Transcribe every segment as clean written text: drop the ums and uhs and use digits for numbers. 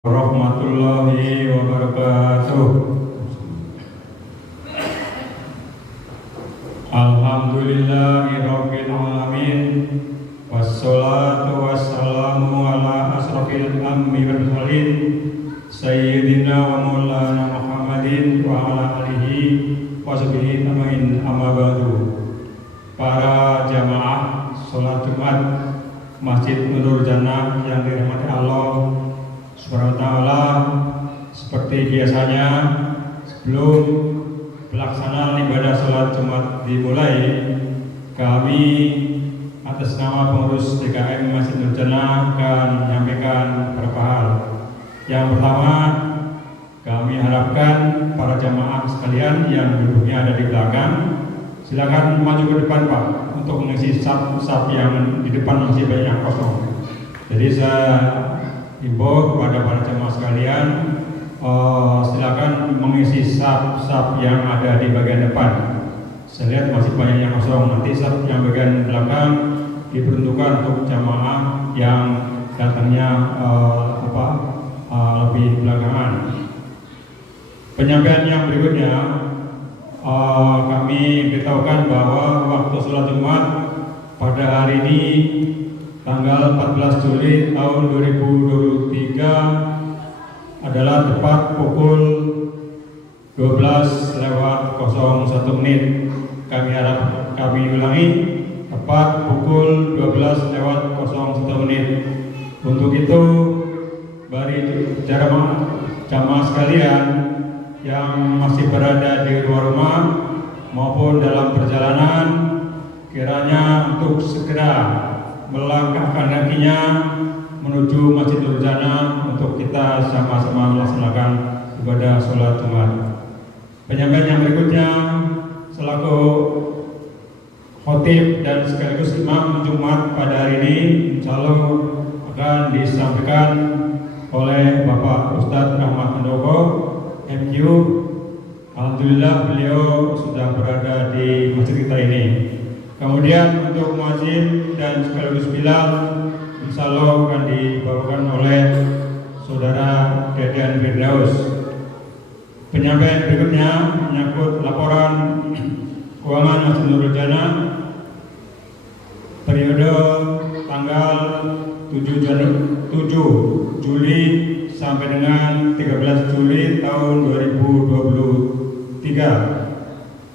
Warahmatullahi wabarakatuh. Alhamdulillahirabbil alamin. Wassalatu wassalamu ala asrofil anbiya'i wal mursalin sayyidina wa maulana Muhammadin wa ala alihi wa sahbihi ajmain, amma ba'du. Para jamaah salat Jumat Masjid Nurul Jannah yang dirahmati Allah Subhanahu wa ta'ala, seperti biasanya sebelum pelaksanaan ibadah salat Jumat dimulai, kami atas nama pengurus DKM Masjid Nurul Jannah akan menyampaikan beberapa hal. Yang pertama, kami harapkan para jamaah sekalian yang duduknya ada di belakang, silakan maju ke depan Pak, untuk mengisi saf yang di depan masih banyak yang kosong. Jadi saya himbau kepada para jemaah sekalian, silakan mengisi saf yang ada di bagian depan. Saya lihat masih banyak yang kosong. Nanti saf yang bagian belakang diperuntukkan untuk jemaah yang datangnya lebih belakangan. Penyampaian yang berikutnya, kami beritahukan bahwa waktu sholat Jumat pada hari ini tanggal 14 Juli tahun 2023 adalah tepat pukul 12:01. Kami ulangi, tepat pukul 12:01. Untuk itu, bagi jamaah sekalian yang masih berada di luar rumah maupun dalam perjalanan, kiranya untuk segera melangkahkan kakinya menuju Masjid Nurul Jannah untuk kita sama-sama melaksanakan ibadah sholat Jumat. Penyampaian yang berikutnya, selaku khotib dan sekaligus imam Jumat pada hari ini, insya Allah akan disampaikan oleh Bapak Ustadz Rahmat Handoko, MQ. Alhamdulillah beliau sudah berada di masjid kita ini. Kemudian untuk muazzin dan sekaligus bilal, insya Allah akan dibawakan oleh saudara Deden Firdaus. Penyampaian berikutnya menyangkut laporan keuangan Masjid Nurul Jannah periode tanggal 7 Juli sampai dengan 13 Juli tahun 2023.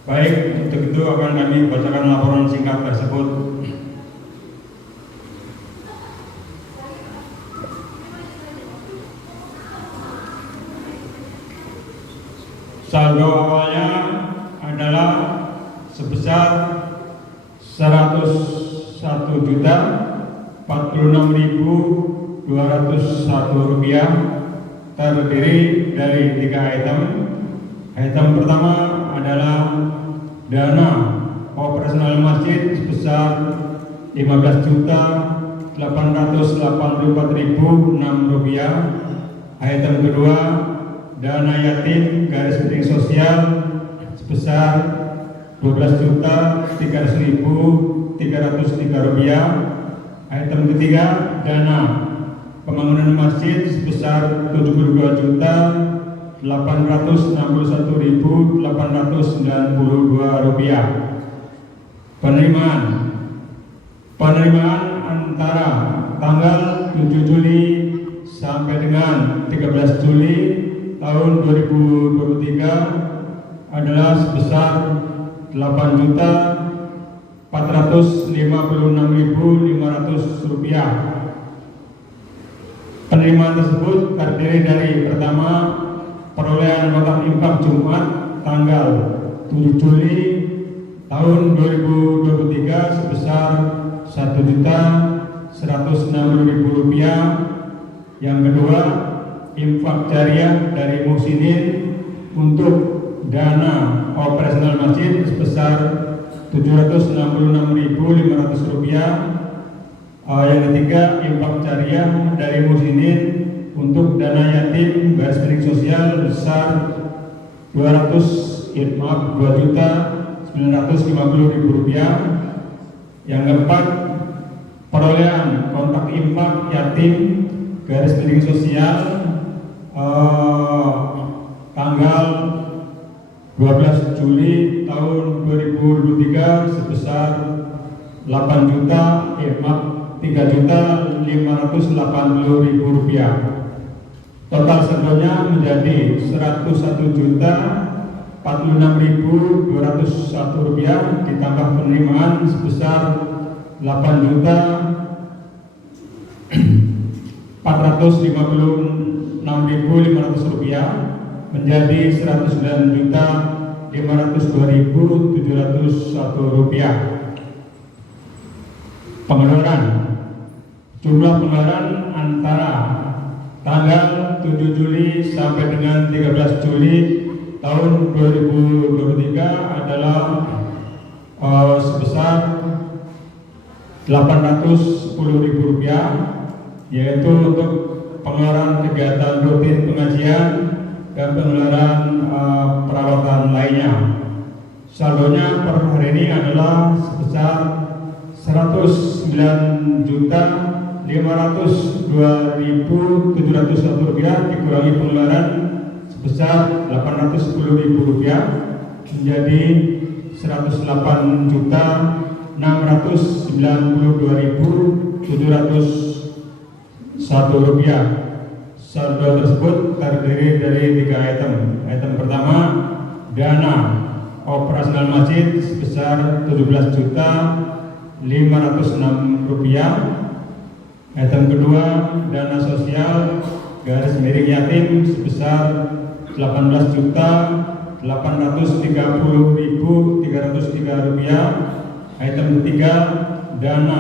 Baik, untuk itu akan kami bacakan laporan singkat tersebut. Saldo awalnya adalah sebesar 101.046.201 rupiah, terdiri dari 3 item. Item pertama adalah dana operasional masjid sebesar 15.884.006 rupiah. Item kedua, dana yatim garis miring sosial sebesar 12.300.303 rupiah. Item ketiga, dana pembangunan masjid sebesar 72.861.892 rupiah. Penerimaan antara tanggal 7 Juli sampai dengan 13 Juli tahun 2023 adalah sebesar 8.456.500 rupiah. Penerimaan tersebut terdiri dari pertama, perolehan kotak infak Jumat tanggal 7 Juli tahun 2023 sebesar 1.160.000 rupiah. Yang kedua, infak jariah dari muhsinin untuk dana operasional masjid sebesar 766.500 rupiah. Yang ketiga, infak jariah dari muhsinin untuk dana yatim garis miring sosial besar 2.950.000 rupiah. Yang keempat, perolehan kontak infak yatim garis miring sosial eh, tanggal 12 Juli tahun 2023 sebesar 3.580.000 rupiah. Total saldonya menjadi 101.046.201 rupiah ditambah penerimaan sebesar 8.456.500 rupiah menjadi 109.502.701 rupiah. Pengeluaran jumlah pengeluaran antara tanggal 7 Juli sampai dengan 13 Juli tahun 2023 adalah sebesar 810.000 rupiah, yaitu untuk pengeluaran kegiatan rutin pengajian dan pengeluaran perawatan lainnya. Saldonya per hari ini adalah sebesar 109.502.701 rupiah dikurangi pengeluaran sebesar 810.000 rupiah menjadi 108.692.701 rupiah. Saldo tersebut terdiri dari 3 item. Item pertama, dana operasional masjid sebesar 17.506 rupiah. Item kedua, dana sosial garis miring yatim sebesar 18.830.303 rupiah. Item ketiga, dana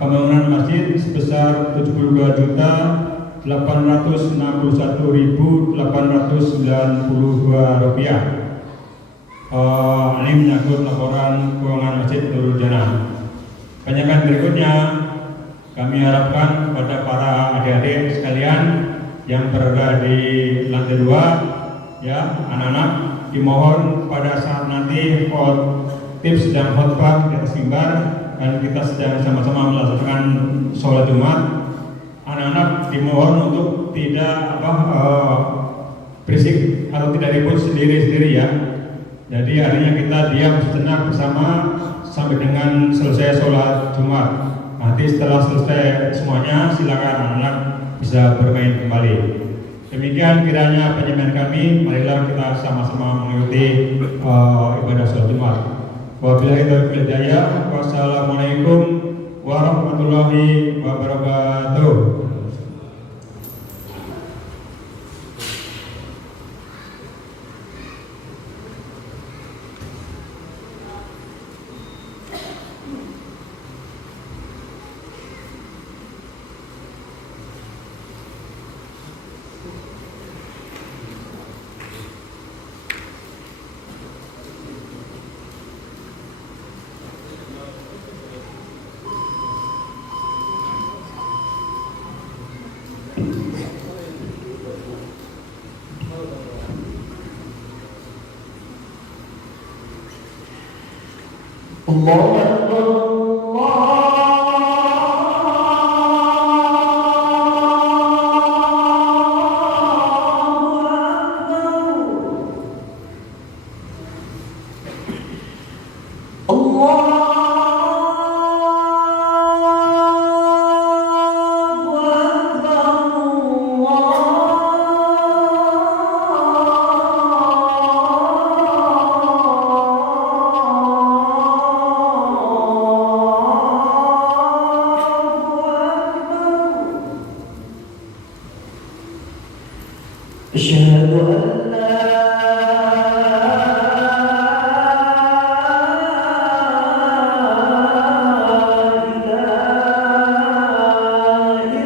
pembangunan masjid sebesar 72.861.892 rupiah. Ini menyangkut laporan keuangan Masjid Nurul Jannah. Kebanyakan berikutnya kami harapkan kepada para adik-adik sekalian yang berada di lantai 2, ya, anak-anak, dimohon pada saat nanti tips dan khotbah di atas mimbar dan kita sedang sama-sama melaksanakan sholat Jumat, anak-anak dimohon untuk tidak berisik atau tidak ribut sendiri-sendiri, ya. Jadi artinya kita diam sejenak bersama sampai dengan selesai sholat Jumat. Nanti setelah selesai semuanya silakan anak-anak bisa bermain kembali. Demikian kiranya penyampaian kami. Marilah kita sama-sama mengikuti ibadah sholat Jumat. Wabillahi taufiq wal hidayah. Wassalamualaikum warahmatullahi wabarakatuh. Allahu Akbar. أشهد أن لا إله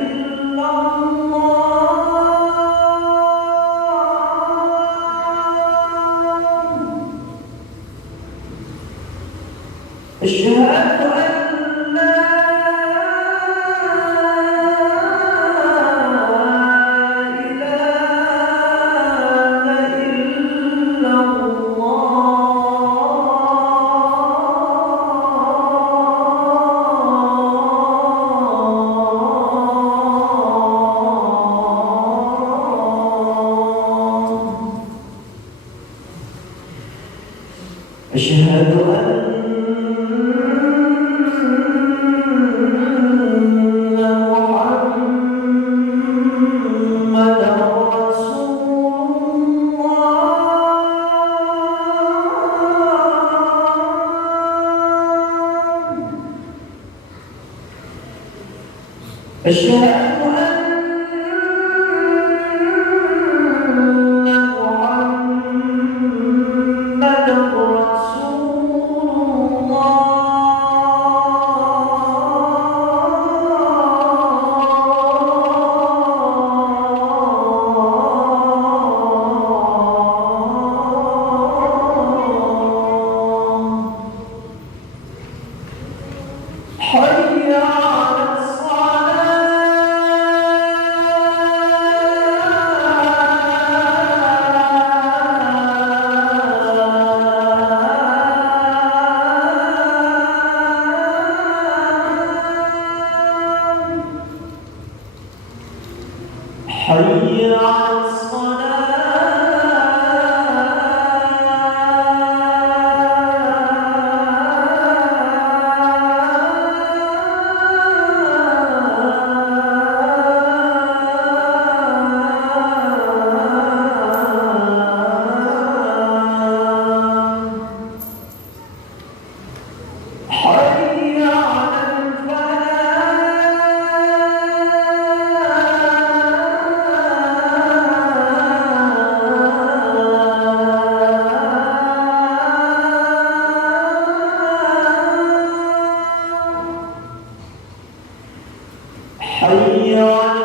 إلا الله. أشهد أن لا إله أشهد أن محمدا رسول الله. أشهد حي على الصلاة حي على حي على حي على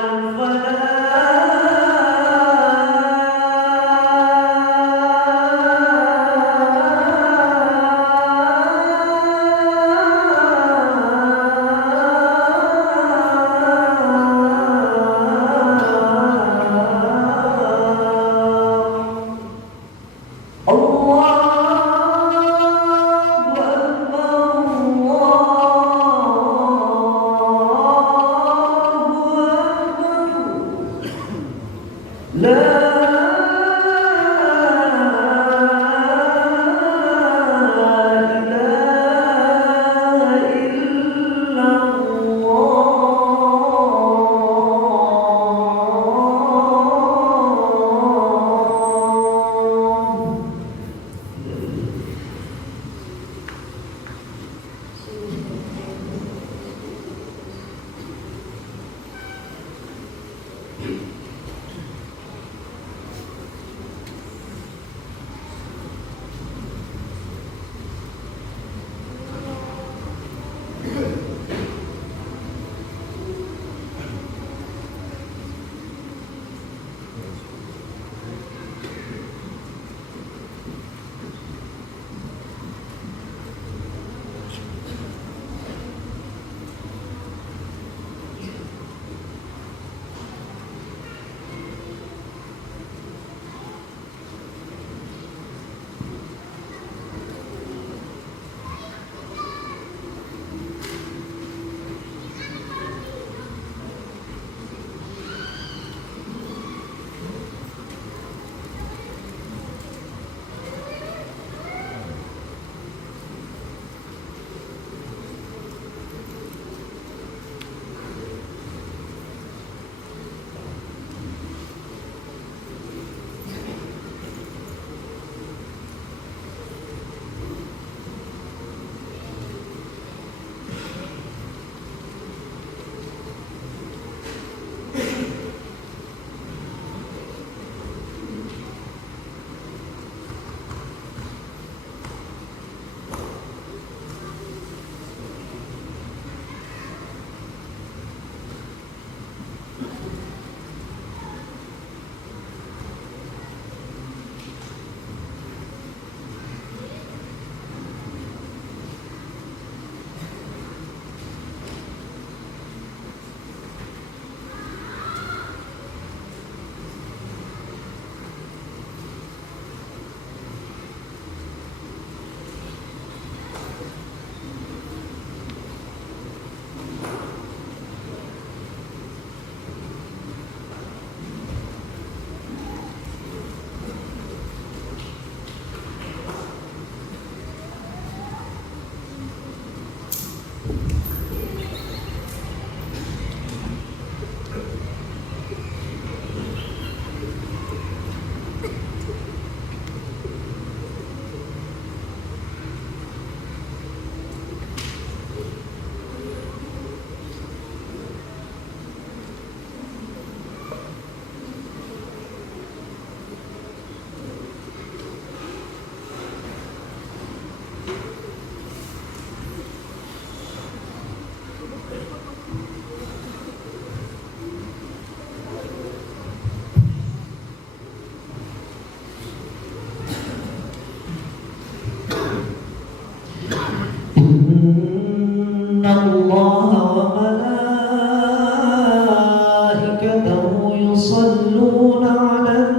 يصلون على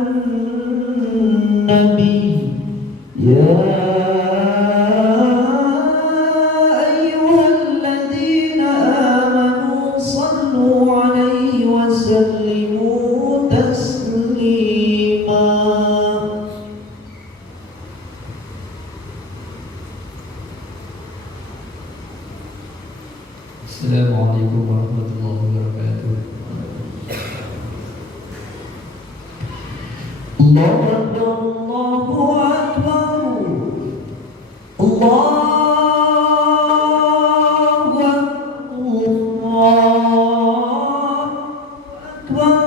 النبي يا أيها الذين آمنوا صلوا عليه وسلموا تسليما. Assalamualaikum warahmatullahi wabarakatuh. Allahu Akbar, Allahu Akbar, Allahu Akbar, Allahu Akbar.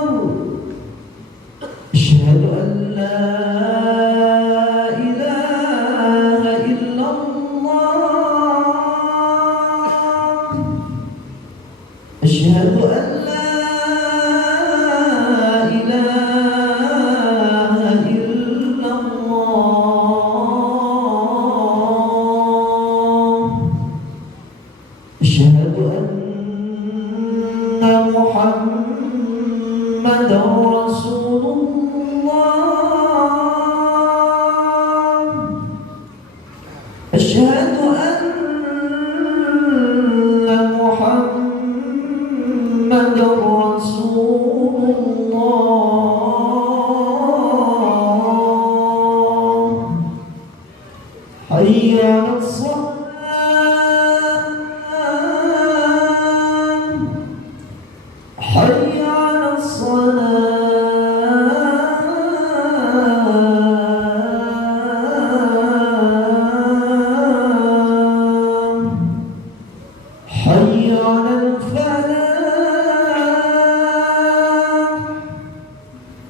Asyhadu an la ilaha illallah. أشهد أن لا إله إلا الله. أشهد أن محمدا رسول الله. أشهد أن محمد رسول الله. حي على الصلاة، حي على الصلاة، حي على الفلاح،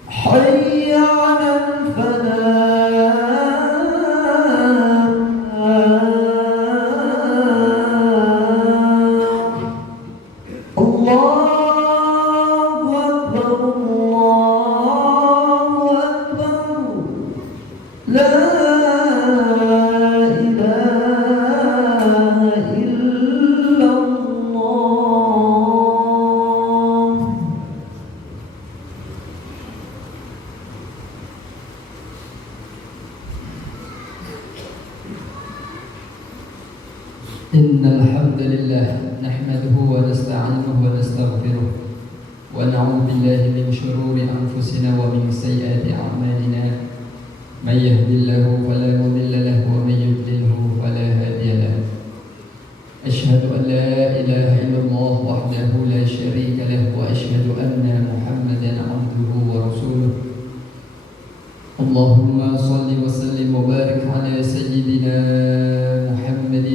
حي على الفلاح. الله أكبر، الله أكبر، لا إله إلا الله. إن الحمد لله نحمده ونستعينه ونستغفره ونعوذ بالله من شرور أنفسنا ومن سيئات أعمالنا. من يهد الله فلا مضل له ومن يضلله فلا هادي له. أشهد أن لا إله إلا الله وحده لا شريك له وأشهد أن محمدا عبده ورسوله. اللهم صل وسلم وبارك على سيدنا محمد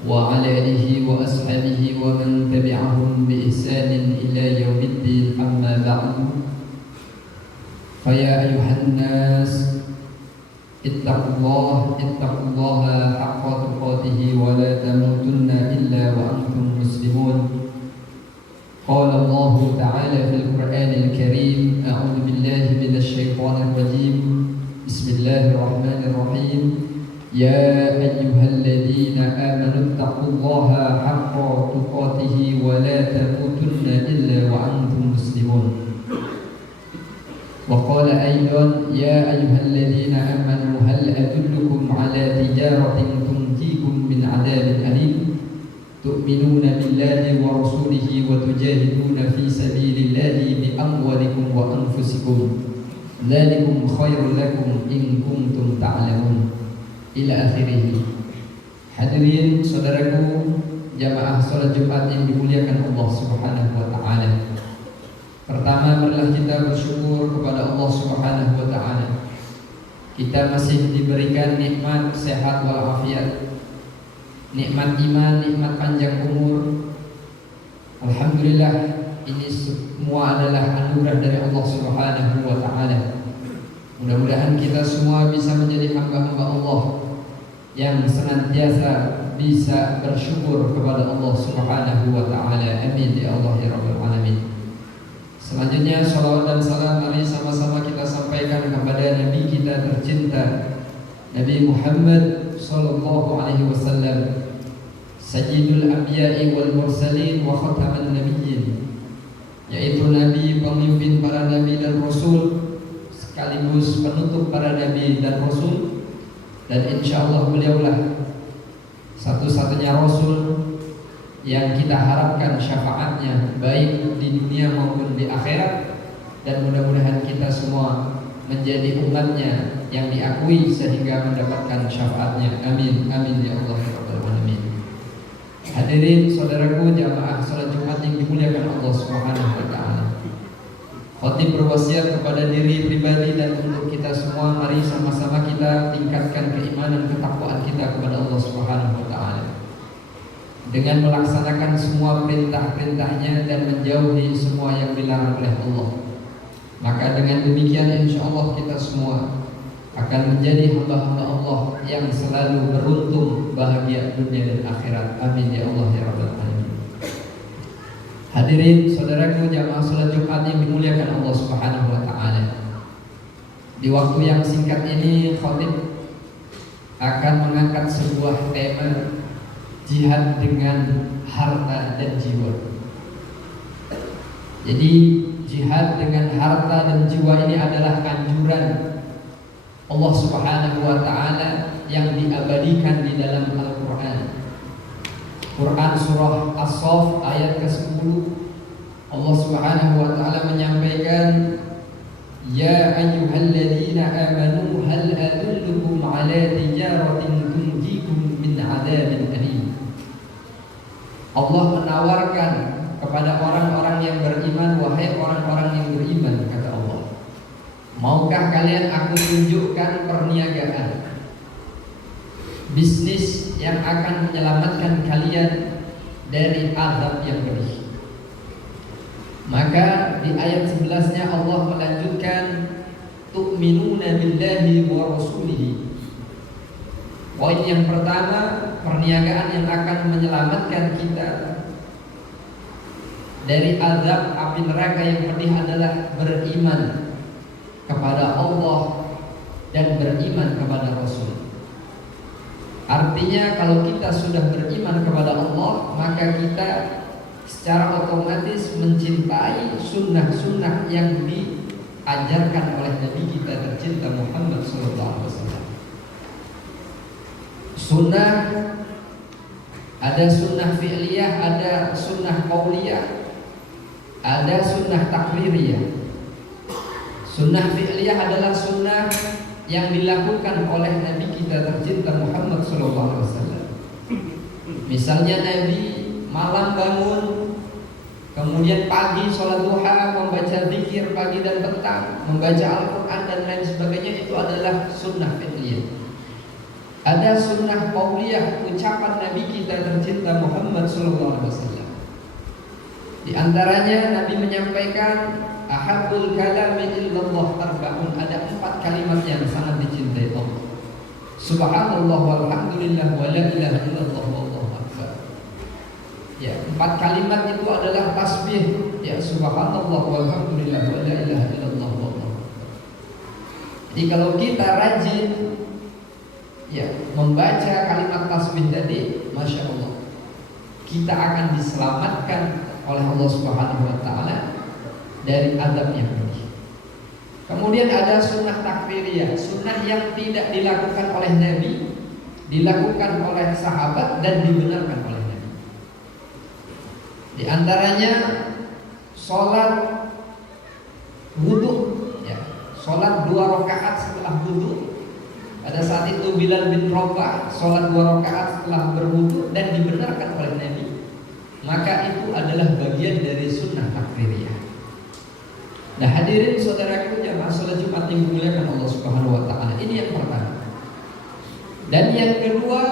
وعلى آله وأصحابه ومن تبعهم بإحسان إلى يوم الدين. أما بعد، فيا أيها الناس اتقوا الله حق تقاته ولا تموتن إلا وأنتم مسلمون. قال الله تعالى في القرآن الكريم: أعوذ بالله من الشيطان الرجيم. بسم الله الرحمن الرحيم. يا أيها الذين آمنوا اتقوا الله حق تقاته ولا تموتن إلا وأنتم مسلمون. وقال أيضا: يا أيها الذين آمنوا هل أدلكم على تجارة تنجيكم من عذاب أليم تؤمنون بالله ورسوله وتجاهدون في سبيل الله بأموالكم وأنفسكم ذلكم خير لكم إن كنتم تعلمون. Ila akhirih. Hadirin saudaraku jamaah salat Jumat yang dimuliakan Allah Subhanahu wa taala. Pertama, marilah kita bersyukur kepada Allah Subhanahu wa taala. Kita masih diberikan nikmat sehat walafiat, nikmat iman, nikmat panjang umur. Alhamdulillah, ini semua adalah anugerah dari Allah Subhanahu wa taala. Mudah-mudahan kita semua bisa menjadi hamba-hamba Allah yang senantiasa bisa bersyukur kepada Allah Subhanahu wa taala. Amin ya Allah ya rabbal alamin. Selanjutnya salawat dan salam mari sama-sama kita sampaikan kepada Nabi kita tercinta, Nabi Muhammad sallallahu alaihi wasallam, Sayyidul Anbiya'i wal Mursalin wa Khataman Nabiyyin, yaitu Nabi, pemimpin para Nabi dan Rasul, sekaligus penutup para Nabi dan Rasul. Dan insya Allah beliaulah satu-satunya Rasul yang kita harapkan syafaatnya baik di dunia maupun di akhirat. Dan mudah-mudahan kita semua menjadi umatnya yang diakui sehingga mendapatkan syafaatnya. Amin, amin ya Allah ya Rabbal Alamin. Hadirin saudaraku jamaah salat Jumat yang dimuliakan Allah Subhanahu wa taala. Khatib berwasiat kepada diri pribadi dan untuk kita semua, mari sama-sama kita tingkatkan keimanan ketakwaan kita kepada Allah Subhanahu wa taala dengan melaksanakan semua perintah-perintahnya dan menjauhi semua yang dilarang oleh Allah. Maka dengan demikian insya Allah kita semua akan menjadi hamba-hamba Allah yang selalu beruntung, bahagia dunia dan akhirat. Amin ya Allah ya Rabbal Alamin. Hadirin saudaraku jamaah salat Jumat yang dimuliakan Allah Subhanahu wa taala. Di waktu yang singkat ini khatib akan mengangkat sebuah tema jihad dengan harta dan jiwa. Jadi jihad dengan harta dan jiwa ini adalah anjuran Allah Subhanahu wa taala yang diabadikan di dalam Al-Qur'an. Quran surah As-Saff ayat ke-10, Allah Subhanahu wa taala menyampaikan, ya ayyuhalladzina amanu hal adullukum ala tijaratin tunjikum min adzabin alim. Allah menawarkan kepada orang-orang yang beriman, wahai orang-orang yang beriman, kata Allah, maukah kalian aku tunjukkan perniagaan, bisnis yang akan menyelamatkan kalian dari azab yang pedih. Maka di ayat 11-nya Allah melanjutkan, tu'minuna billahi wa rasulihi. Poin yang pertama, perniagaan yang akan menyelamatkan kita dari azab api neraka yang pedih adalah beriman kepada Allah dan beriman kepada Rasul. Artinya kalau kita sudah beriman kepada Allah, maka kita secara otomatis mencintai sunnah-sunnah yang diajarkan oleh Nabi kita tercinta Muhammad SAW. Sunnah, ada sunnah fi'liyah, ada sunnah qauliyah, ada sunnah takririyah. Sunnah fi'liyah adalah sunnah yang dilakukan oleh Nabi kita tercinta Muhammad SAW. Misalnya Nabi malam bangun, kemudian pagi sholat duha, membaca zikir pagi dan petang, membaca Al-Quran dan lain sebagainya, itu adalah sunnah fi'liyah. Ada sunnah qauliyah, ucapan Nabi kita tercinta Muhammad SAW. Di antaranya Nabi menyampaikan, ahabbul kalami illallah arba'un. Ada 4 kalimat yang sangat dicintai Allah. Subhanallah walhamdulillah wa la ilaha illallah wallahu akbar. Ya, 4 kalimat itu adalah tasbih. Ya, subhanallah walhamdulillah wa la ilaha illallah wallahu akbar. Jadi kalau kita rajin ya membaca kalimat tasbih tadi, masya Allah, kita akan diselamatkan oleh Allah Subhanahu wa taala dari azab yang pedih. Kemudian ada sunnah takfiriyah, sunnah yang tidak dilakukan oleh Nabi, dilakukan oleh sahabat dan dibenarkan oleh Nabi. Di antaranya sholat wudhu, ya, sholat 2 rakaat setelah wudhu. Pada saat itu Bilal bin Rabah sholat 2 rakaat setelah berwudhu dan dibenarkan oleh Nabi. Maka itu adalah bagian dari sunnah takfiriyah. Nah hadirin saudaraku jamaah salat Jumat yang dimuliakan Allah Subhanahu wa taala, ini yang pertama. Dan yang kedua,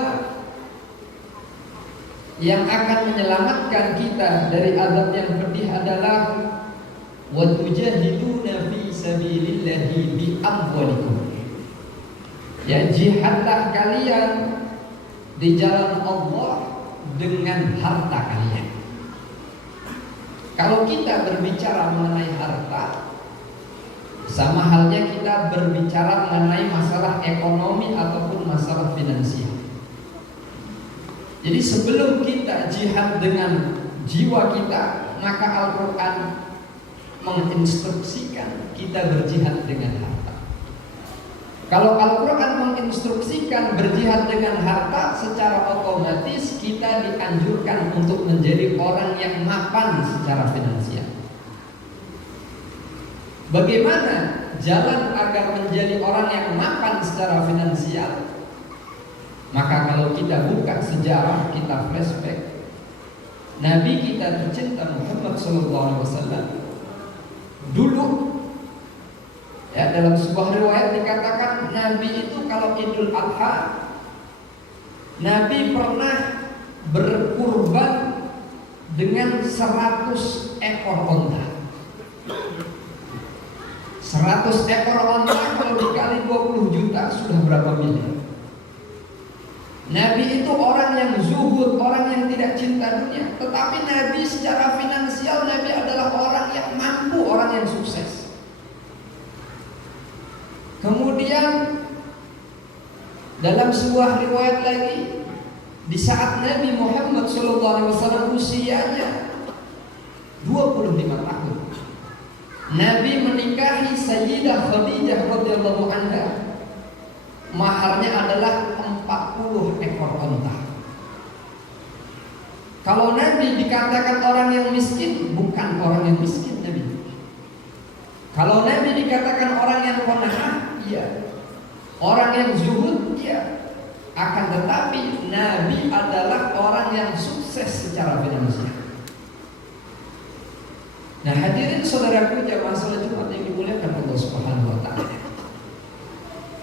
yang akan menyelamatkan kita dari azab yang pedih adalah wa tujahiduna fi sabilillahi bi amwalikum. Ya, jihadlah kalian di jalan Allah dengan harta kalian. Kalau kita berbicara mengenai harta, sama halnya kita berbicara mengenai masalah ekonomi ataupun masalah finansial. Jadi sebelum kita jihad dengan jiwa kita, maka Al-Quran menginstruksikan kita berjihad dengan harta. Kalau Al-Quran menginstruksikan berjihad dengan harta, secara otomatis kita dianjurkan untuk menjadi orang yang mapan secara finansial. Bagaimana jalan agar menjadi orang yang mapan secara finansial? Maka kalau kita buka sejarah, kita flashback, Nabi kita tercinta Muhammad SAW dulu, ya, dalam sebuah riwayat dikatakan Nabi itu kalau Idul Adha, Nabi pernah berkurban dengan 100 ekor onta. 100 ekor onta kalau dikali 20 juta sudah berapa miliar. Nabi itu orang yang zuhud, orang yang tidak cinta dunia. Tetapi Nabi secara finansial, Nabi adalah orang yang mampu, orang yang sukses. Kemudian dalam sebuah riwayat lagi, di saat Nabi Muhammad SAW usianya 25 tahun, Nabi menikahi Sayyidah Khadijah radhiyallahu anha. Maharnya adalah 40 ekor onta. Kalau Nabi dikatakan orang yang miskin, bukan orang yang miskin Nabi. Kalau Nabi dikatakan orang yang qanaah, iya. Orang yang zuhud, iya. Akan tetapi Nabi adalah orang yang sukses secara finansial. Nah, hadirin saudaraku jamaah salat Jumat yang dimuliakan Allah Subhanahu wa taala.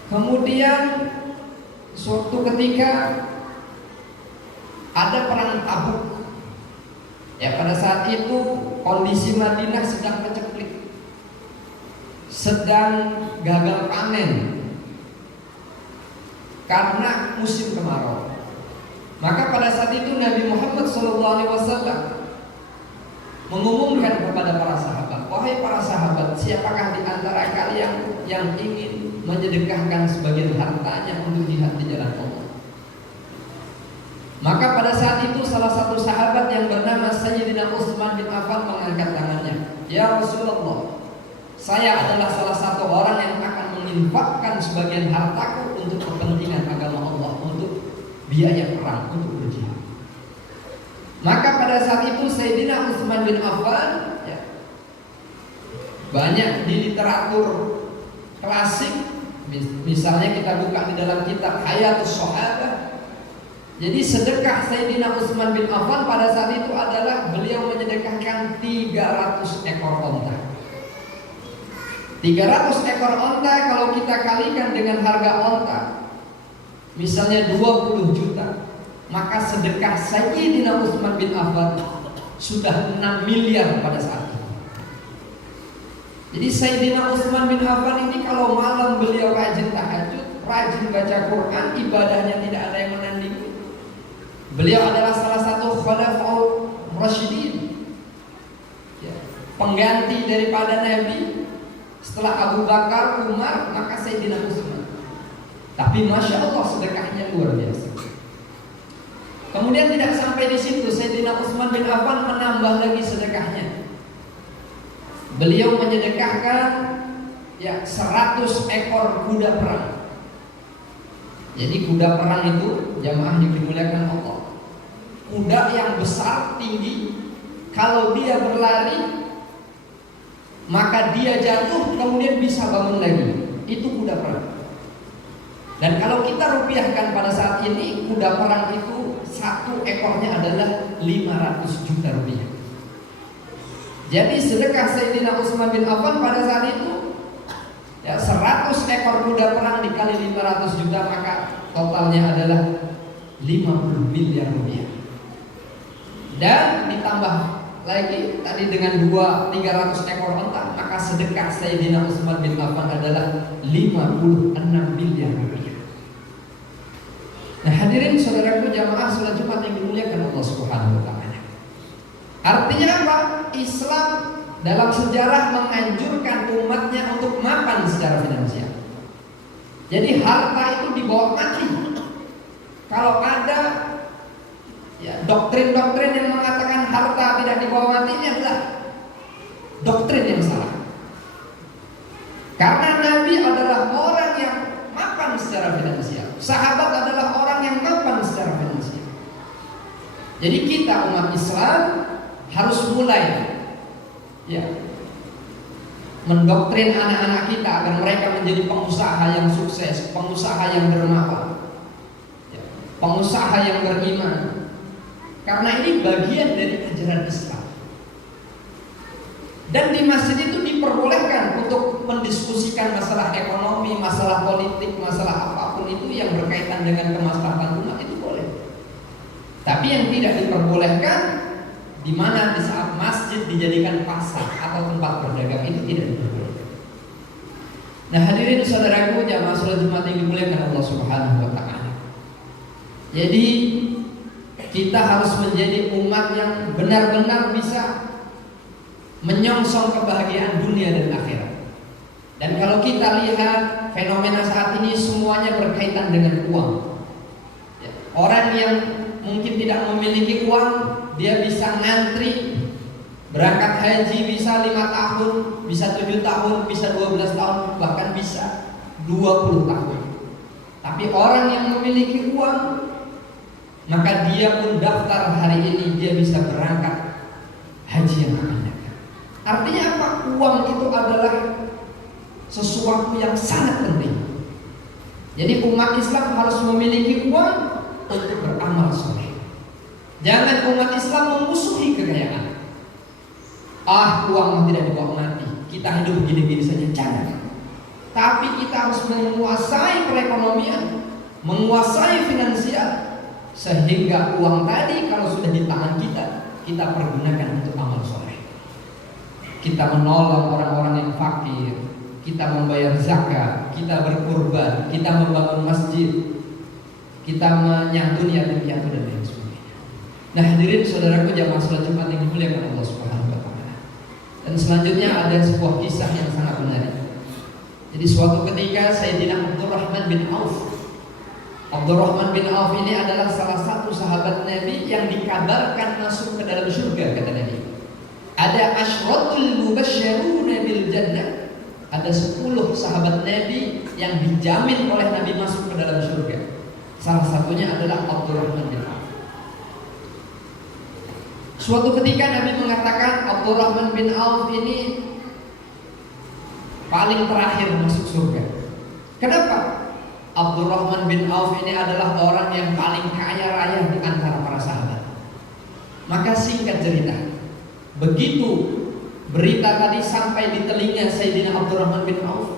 Kemudian suatu ketika ada perang Tabuk. Ya, pada saat itu kondisi Madinah sedang keceklik, sedang gagal panen karena musim kemarau. Maka pada saat itu Nabi Muhammad SAW mengumumkan kepada para sahabat, wahai para sahabat, siapakah di antara kalian yang ingin menyedekahkan sebagian hartanya untuk jihad di jalan Allah? Maka pada saat itu salah satu sahabat yang bernama Sayyidina Utsman bin Affan mengangkat tangannya, ya Rasulullah, saya adalah salah satu orang yang akan menginfakkan sebagian hartaku untuk kepentingan agama Allah, untuk biaya perang, untuk berjihad. Maka pada saat itu Sayyidina Utsman bin Affan, ya, banyak di literatur klasik, misalnya kita buka di dalam kitab Hayatus Sahabah. Jadi sedekah Sayyidina Utsman bin Affan pada saat itu adalah beliau menyedekahkan 300 ekor onta. 300 ekor onta kalau kita kalikan dengan harga onta, misalnya 20 juta, maka sedekah Sayyidina Utsman bin Affan sudah 6 miliar pada saat itu. Jadi Sayyidina Utsman bin Affan ini kalau malam beliau rajin tahajud, rajin baca Quran, ibadahnya tidak ada yang menandingi. Beliau adalah salah satu khulafaur rasyidin, ya, pengganti daripada Nabi setelah Abu Bakar, Umar, maka Sayyidina Utsman. Tapi Masya Allah sedekahnya luar biasa. Kemudian tidak sampai di situ, Sayyidina Utsman bin Affan menambah lagi sedekahnya. Beliau menyedekahkan, ya, 100 ekor kuda perang. Jadi kuda perang itu jamaah yang dimuliakan Allah, kuda yang besar, tinggi. Kalau dia berlari, maka dia jatuh kemudian bisa bangun lagi. Itu kuda perang. Dan kalau kita rupiahkan pada saat ini, kuda perang itu satu ekornya adalah 500 juta rupiah. Jadi sedekah Sayyidina Utsman bin Affan pada saat itu, ya, 100 ekor kuda perang dikali 500 juta, maka totalnya adalah 50 miliar rupiah. Dan ditambah lagi tadi dengan 300 ekor onta, maka sedekah Sayyidina Utsman bin Affan adalah 56 miliar rupiah. Nah, hadirin saudaraku jamaah salat Jumat yang dimuliakan Allah Subhanahu wa taala. Artinya apa? Islam dalam sejarah menganjurkan umatnya untuk mapan secara finansial. Jadi harta itu dibawa mati. Kalau ada, ya, doktrin-doktrin yang mengatakan harta tidak dibawa mati, ini adalah doktrin yang salah. Karena Nabi adalah orang yang mapan secara finansial, sahabat adalah orang yang mapan secara finansial. Jadi kita umat Islam harus mulai mendoktrin anak-anak kita agar mereka menjadi pengusaha yang sukses, pengusaha yang dermawan, pengusaha yang beriman. Karena ini bagian dari ajaran Islam. Dan di masjid itu diperbolehkan untuk mendiskusikan masalah ekonomi, masalah politik, masalah apapun itu yang berkaitan dengan kemaslahatan umat, itu boleh. Tapi yang tidak diperbolehkan, di mana di saat masjid dijadikan pasar atau tempat berdagang, itu tidak diperbolehkan. Nah, hadirin saudaraku, jamaah salat Jumat yang dimuliakan Allah Subhanahu wa taala. Jadi kita harus menjadi umat yang benar-benar bisa menyongsong kebahagiaan dunia dan akhirat. Dan kalau kita lihat fenomena saat ini semuanya berkaitan dengan uang. Orang yang mungkin tidak memiliki uang, dia bisa ngantri berangkat haji bisa 5 tahun, bisa 7 tahun, bisa 12 tahun, bahkan bisa 20 tahun. Tapi orang yang memiliki uang, maka dia pun daftar hari ini, dia bisa berangkat haji yang akan datang. Artinya apa? Uang itu adalah sesuatu yang sangat penting. Jadi umat Islam harus memiliki uang untuk beramal soleh. Jangan umat Islam memusuhi kekayaan. Uang tidak dibawa mati, kita hidup gini-gini saja, jangan. Tapi kita harus menguasai perekonomian, menguasai finansial, sehingga uang tadi kalau sudah di tangan kita pergunakan untuk amal soleh. Kita menolong orang-orang yang fakir, kita membayar zakat, kita berkurban, kita membangun masjid, kita menyantuni yatim piatu dan lain sebagainya. Nah, hadirin saudaraku jamaah salat Jumat yang dimuliakan Allah Subhanahu wa taala. Dan selanjutnya ada sebuah kisah yang sangat menarik. Jadi suatu ketika Sayyidina Abdurrahman bin Auf. Abdurrahman bin Auf ini adalah salah satu sahabat Nabi yang dikabarkan masuk ke dalam surga, kata Nabi. Ada asyratul mubasysyiruna bil jannah. Ada 10 sahabat Nabi yang dijamin oleh Nabi masuk ke dalam surga. Salah satunya adalah Abdurrahman bin Auf. Suatu ketika Nabi mengatakan Abdurrahman bin Auf ini paling terakhir masuk surga. Kenapa? Abdurrahman bin Auf ini adalah orang yang paling kaya raya di antara para sahabat. Maka singkat cerita, begitu berita tadi sampai di telinga Sayyidina Abdurrahman bin Auf,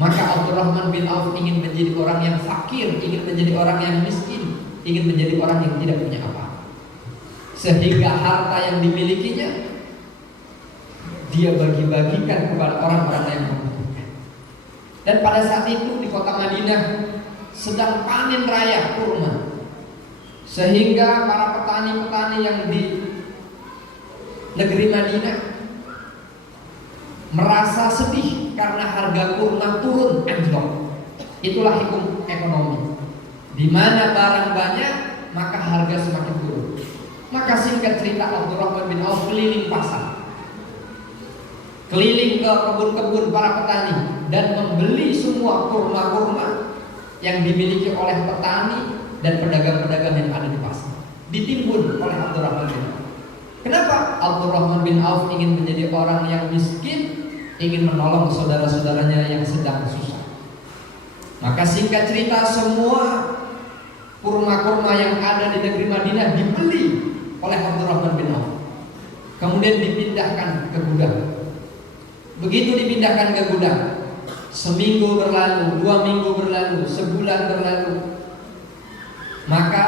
maka Abdurrahman bin Auf ingin menjadi orang yang fakir, ingin menjadi orang yang miskin, ingin menjadi orang yang tidak punya apa-apa. Sehingga harta yang dimilikinya dia bagi-bagikan kepada orang-orang yang membutuhkan. Dan pada saat itu di kota Madinah sedang panen raya kurma, sehingga para petani-petani yang di negeri Madinah merasa sedih karena harga kurma turun anjlok. Itulah hukum ekonomi. Di mana barang banyak, maka harga semakin turun. Maka singkat cerita Abdurrahman bin Auf keliling pasar, keliling ke kebun-kebun para petani dan membeli semua kurma-kurma yang dimiliki oleh petani dan pedagang-pedagang yang ada di pasar. Ditimbun oleh Abdurrahman bin Auf. Kenapa? Abdurrahman bin Auf ingin menjadi orang yang miskin, ingin menolong saudara-saudaranya yang sedang susah. Maka singkat cerita semua kurma-kurma yang ada di negeri Madinah dibeli oleh Abdurrahman bin Auf. Kemudian dipindahkan ke gudang. Begitu dipindahkan ke gudang, seminggu berlalu, 2 minggu berlalu, sebulan berlalu, maka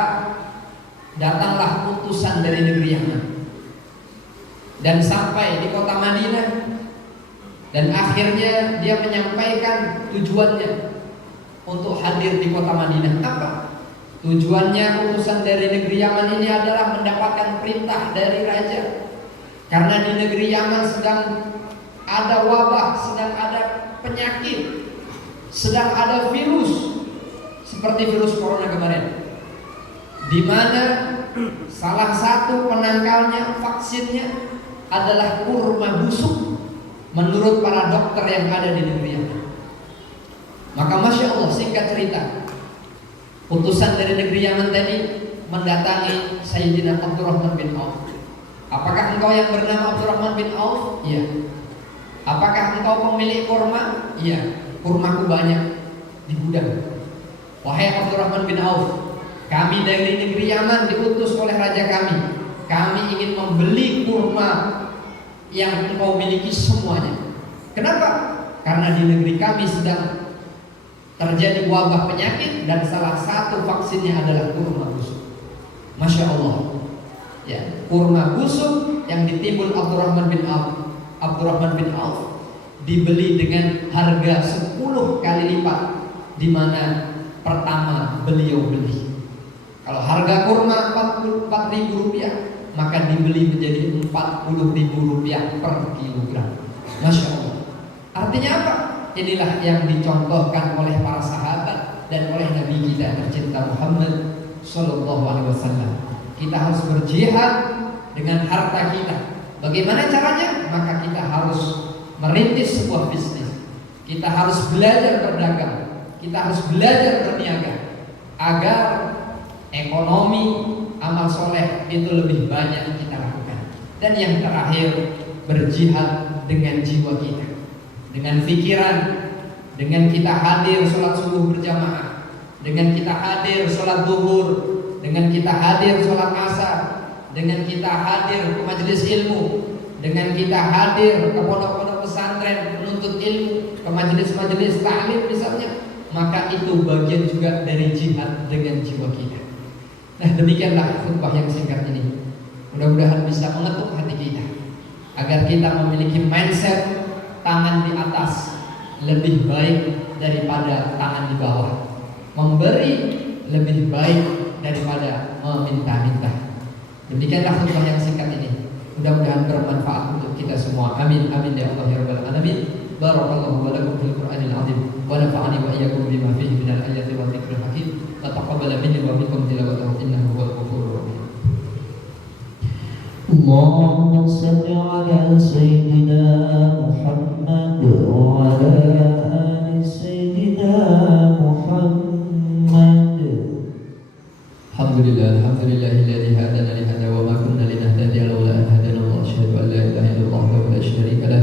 datanglah utusan dari negeri Yaman dan sampai di kota Madinah. Dan akhirnya dia menyampaikan tujuannya untuk hadir di kota Madinah. Apa? Tujuannya utusan dari negeri Yaman ini adalah mendapatkan perintah dari raja. Karena di negeri Yaman sedang ada wabah, sedang ada penyakit, sedang ada virus seperti virus corona kemarin, di mana salah satu penangkalnya, vaksinnya adalah kurma busuk menurut para dokter yang ada di negeri Yaman. Maka Masya Allah, singkat cerita, utusan dari negeri Yaman tadi mendatangi Sayyidina Abdurrahman bin Auf. Apakah engkau yang bernama Abdurrahman bin Auf? Iya. Apakah engkau pemilik kurma? Iya. Kurmaku banyak di gudang. Wahai Abdurrahman bin Auf, kami dari negeri Yaman diutus oleh raja kami. Kami ingin membeli kurma yang engkau miliki semuanya. Kenapa? Karena di negeri kami sedang terjadi wabah penyakit dan salah satu vaksinnya adalah kurma busuk. Masya Allah. Ya, kurma busuk yang ditimbun Abdurrahman bin Auf dibeli dengan harga 10 kali lipat di mana pertama beliau beli. Kalau harga kurma 44.000 rupiah, maka dibeli menjadi 40.000 rupiah per kilogram. Masya Allah. Artinya apa? Inilah yang dicontohkan oleh para sahabat dan oleh Nabi kita tercinta Muhammad Sallallahu Alaihi Wasallam. Kita harus berjihad dengan harta kita. Bagaimana caranya? Maka kita harus merintis sebuah bisnis. Kita harus belajar berdagang. Kita harus belajar berniaga agar ekonomi, amal soleh itu lebih banyak kita lakukan. Dan yang terakhir, berjihad dengan jiwa kita, dengan pikiran, dengan kita hadir sholat subuh berjamaah, dengan kita hadir sholat zuhur, dengan kita hadir sholat asar, dengan kita hadir ke majelis ilmu, dengan kita hadir ke pondok-pondok pesantren menuntut ilmu, ke majelis-majelis ta'lim misalnya, maka itu bagian juga dari jihad dengan jiwa kita. Nah, demikianlah khutbah yang singkat ini. Mudah-mudahan bisa mengetuk hati kita agar kita memiliki mindset tangan di atas lebih baik daripada tangan di bawah, memberi lebih baik daripada meminta-minta. Demikianlah khutbah yang singkat ini. Mudah-mudahan bermanfaat untuk kita semua. Amin amin ya Allah ya rabbal alamin. Barakallahu wa lakum fil Qur'anil azim wa nafa'ani wa iyyakum bima fihi minal ayati wa dzikril hakim. Wa taqabbala minni wa minkum tilawatahu innahu huwal ghafurur rahim. اللهم صل على سيدنا محمد وعلى آل سيدنا محمد. Alhamdulillahilladzi hadana li hadza wa ma kunna linahtadiya laula an hadana Allah. Asyhadu an la ilaha illallah wa la syarika lah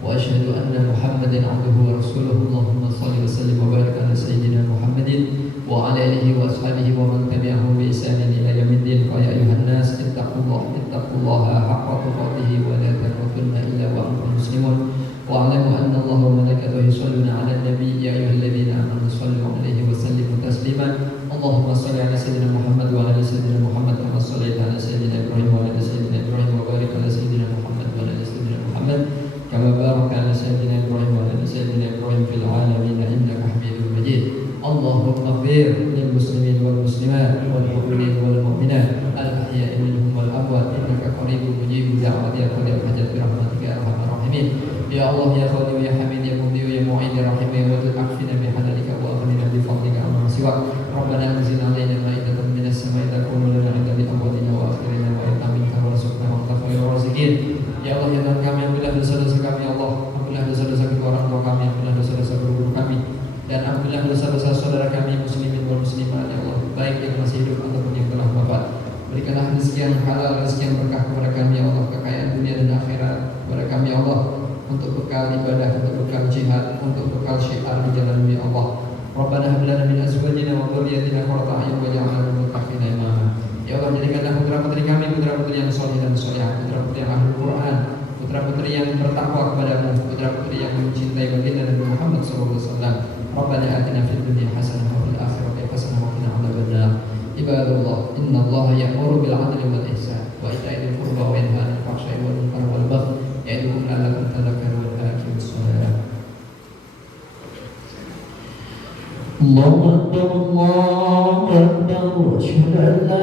wa asyhadu anna Muhammadan 'abduhu wa rasuluhu. Allahumma shalli wa sallim wa barik ala sayyidina Muhammadin wa ala alihi wa ashabihi wa man tabi'ahum bi ihsanin ila yaumiddin. Ya ayyuhan nas ittaqullaha haqqa tuqatih wa la tamutunna illa wa antum muslimun. Wa alamu anna Allaha wa malaikatahu yusholluna 'alan nabiy ya ayyuhalladzina amanu shallu 'alaihi wa sallimu taslima. Allahumma shalli ala sayyidina Muhammad wa ala ali sayyidina Muhammad kama shallaita ala sayyidina Ibrahim wa ala ali sayyidina Ibrahim wa barik ala sayyidina Muhammad wa ala ali sayyidina Muhammad kama barakta ala sayyidina Ibrahim wa ala ali sayyidina Ibrahim fil 'alamin innaka Hamidum Majid. Allahumma ighfir lil muslimin wal muslimat wal mu'minin wal mu'minat al ahya'i minhum wal amwat innaka qaribun mujibud da'wati ya qadil hajat bi rahmatika ya arhamar rahimin. Ya Allah ya Qadir ya Hamid ya Mubdi ya Mu'in ya Rahim ya Wadud akfina bi halalika wa aghnina bi fadlika amma siwak. Rabbana anzil alaina ma'idatan minas sama'i takunu lana 'inda li awwalina wa akhirina wa minka warzuqna wa anta khairur raziqin. Ya Allah ya Tuhan kami, ampunilah dosa-dosa kami ya Allah. Ampunilah dosa-dosa kedua orang tua kami, ampunilah dosa-dosa guru-guru kami, dan ampunilah dosa-dosa saudara kami muslimin wal muslimat ya Allah, baik yang masih hidup ataupun yang telah wafat. Berikanlah rezeki yang halal, rezeki yang berkah kepada kami ya Allah, kekayaan dunia dan akhirat kepada kami ya Allah, untuk bekal ibadah, untuk bekal jihad, untuk bekal syiar di jalan ya Allah. Rabbana hab lana min azwajina wa dhurriyyatina qurrata a'yun waj'alna lil muttaqina imama. Ya Allah, jadikanlah putra-putri kami putra-putri yang saleh dan salihah, putra-putri yang ahli Quran, putra-putri yang bertakwa kepadamu, putra-putri yang mencintai baginda Nabi Muhammad sallallahu alaihi wasallam. Rabbana atina fid dunya hasanah wa fil akhirati hasanah wa qina adzabannar. Ibadallah, innallaha ya'muru bil 'adli wal ihsan wa ita'i dzil qurba wa yanha 'anil fahsya'i wal munkari wal baghi ya'idukum la'allakum tadhakkarun. الله أكبر الله أكبر أشهد أن لا